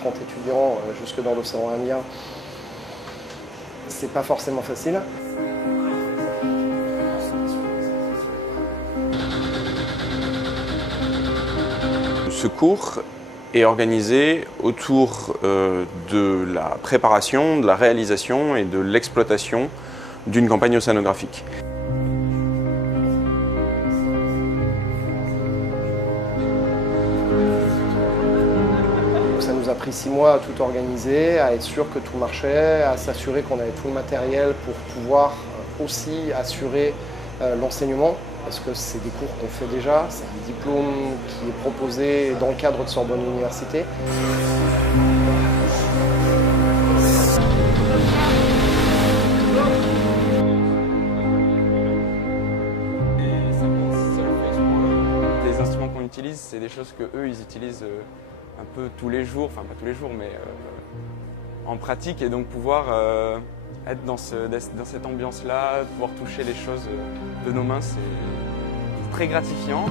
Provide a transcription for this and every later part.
30 étudiants jusque dans l'océan Indien, c'est pas forcément facile. Ce cours est organisé autour de la préparation, de la réalisation et de l'exploitation d'une campagne océanographique. Ça nous a pris 6 mois à tout organiser, à être sûr que tout marchait, à s'assurer qu'on avait tout le matériel pour pouvoir aussi assurer l'enseignement, parce que c'est des cours qu'on fait déjà, c'est un diplôme qui est proposé dans le cadre de Sorbonne Université. Les instruments qu'on utilise, c'est des choses que eux ils utilisent un peu tous les jours, enfin pas tous les jours, mais en pratique, et donc pouvoir être dans cette ambiance-là, pouvoir toucher les choses de nos mains, c'est très gratifiant.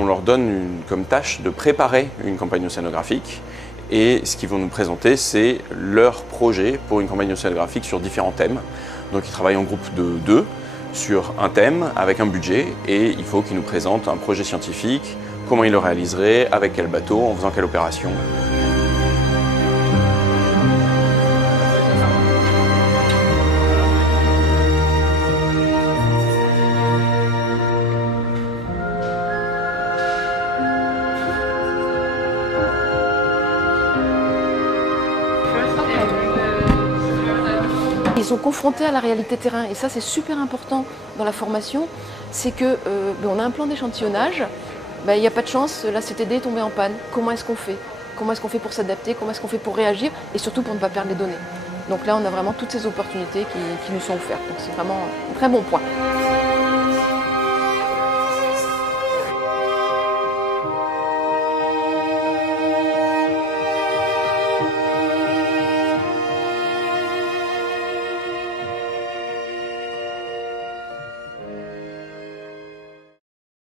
On leur donne comme tâche de préparer une campagne océanographique, et ce qu'ils vont nous présenter, c'est leur projet pour une campagne océanographique sur différents thèmes. Donc ils travaillent en groupe de 2 sur un thème avec un budget, et il faut qu'ils nous présentent un projet scientifique, comment ils le réaliseraient, avec quel bateau, en faisant quelle opération. Ils sont confrontés à la réalité terrain, et ça c'est super important dans la formation, c'est que on a un plan d'échantillonnage, il n'y a pas de chance, la CTD est tombée en panne. Comment est-ce qu'on fait? Comment est-ce qu'on fait pour s'adapter? Comment est-ce qu'on fait pour réagir? Et surtout pour ne pas perdre les données. Donc là on a vraiment toutes ces opportunités qui nous sont offertes, donc c'est vraiment un très bon point.